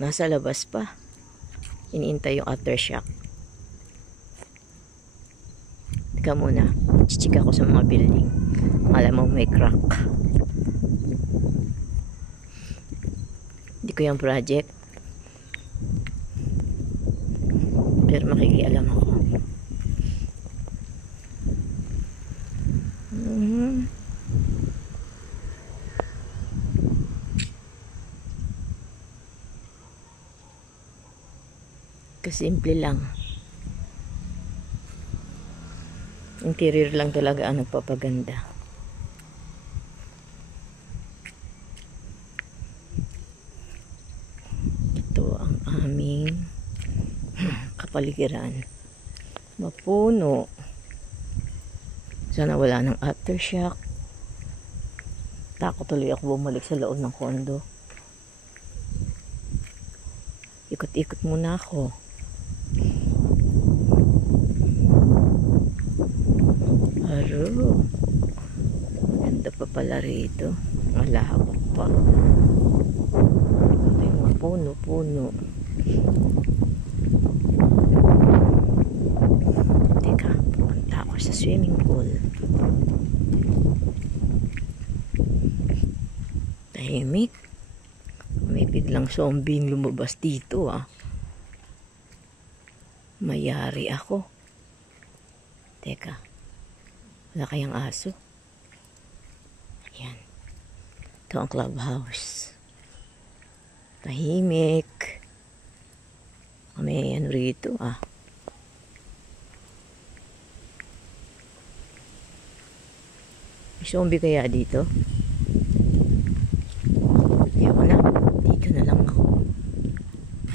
Nasa labas pa. Iniintay yung aftershock. Teka muna. Chichika ako sa mga building. Alam mo may crack. Hindi ko yung project. Pero makikialam ako. Kasimple lang. Interior lang talaga ang nagpapaganda. Ito ang aming kapaligiran. Mapuno. Sana wala ng aftershock. Takot tuloy ako bumalik sa loob ng kondo. Ikot-ikot muna ako. Aro. Maganda pa pala rito. Malawak pa. Ito yung mga puno-puno. Teka, pupunta ako sa swimming pool. Tahimik. May biglang zombie lumabas dito ah. Mayari ako. Teka. Wala kayang aso? Ayan. Ito ang clubhouse. Tahimik. May ano rito ah. May zombie kaya dito? Ayoko na. Dito na lang ako.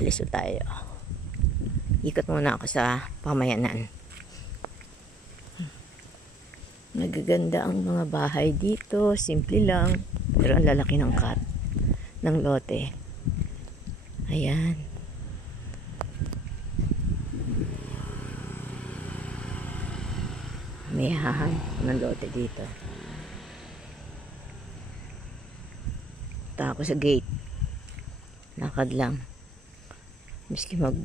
Alis na tayo. Ikot muna ako sa pamayanan. Nagaganda ang mga bahay dito. Simple lang. Pero ang lalaki ng cut. Ng lote. Ayan. May hahan ng lote dito. Punta ako sa gate. Lakad lang. Miski mag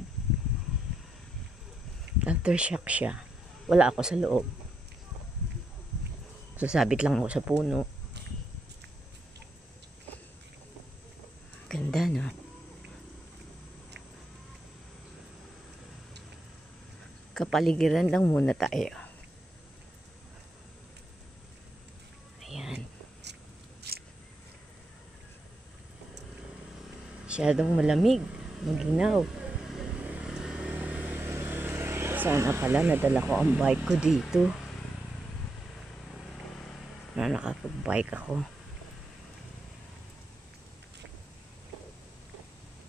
aftershock siya. Wala ako sa loob. Sasabit lang ako sa puno. Ganda, no? Kapaligiran lang muna tayo. Ayan. Masyadong malamig. Maginaw. Sana pala nadala ko ang bike ko dito. Na nakapag-bike ako.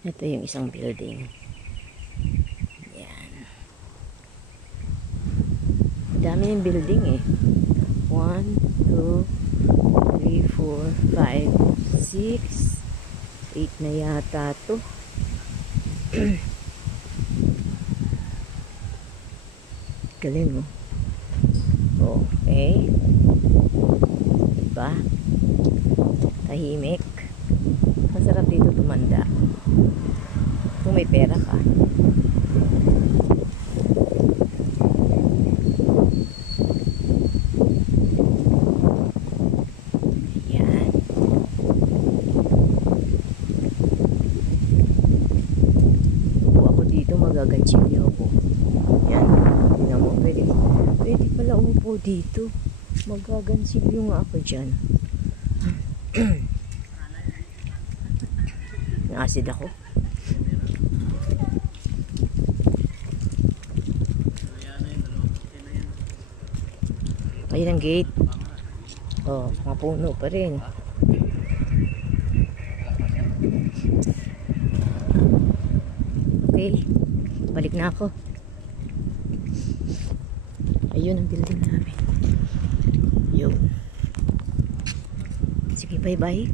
Ito yung isang building. Yan. Dami yung building eh. 1, 2, 3, 4, 5, 6, 8 na yata to. Galing mo. Okay. Diba? Tahimik. Masarap dito tumanda. Kung may pera ka. Yan. Upo ako dito, magaganchilyo ako. Yan. Tingnan mo. Pwede pala umupo dito. Magaganchilyo nga ako dyan. Na-acid ako. Ayun ang gate. Oh, mga puno pa rin. Okay. Balik na ako. Ayun ang building namin. Yun. Sige, bye-bye.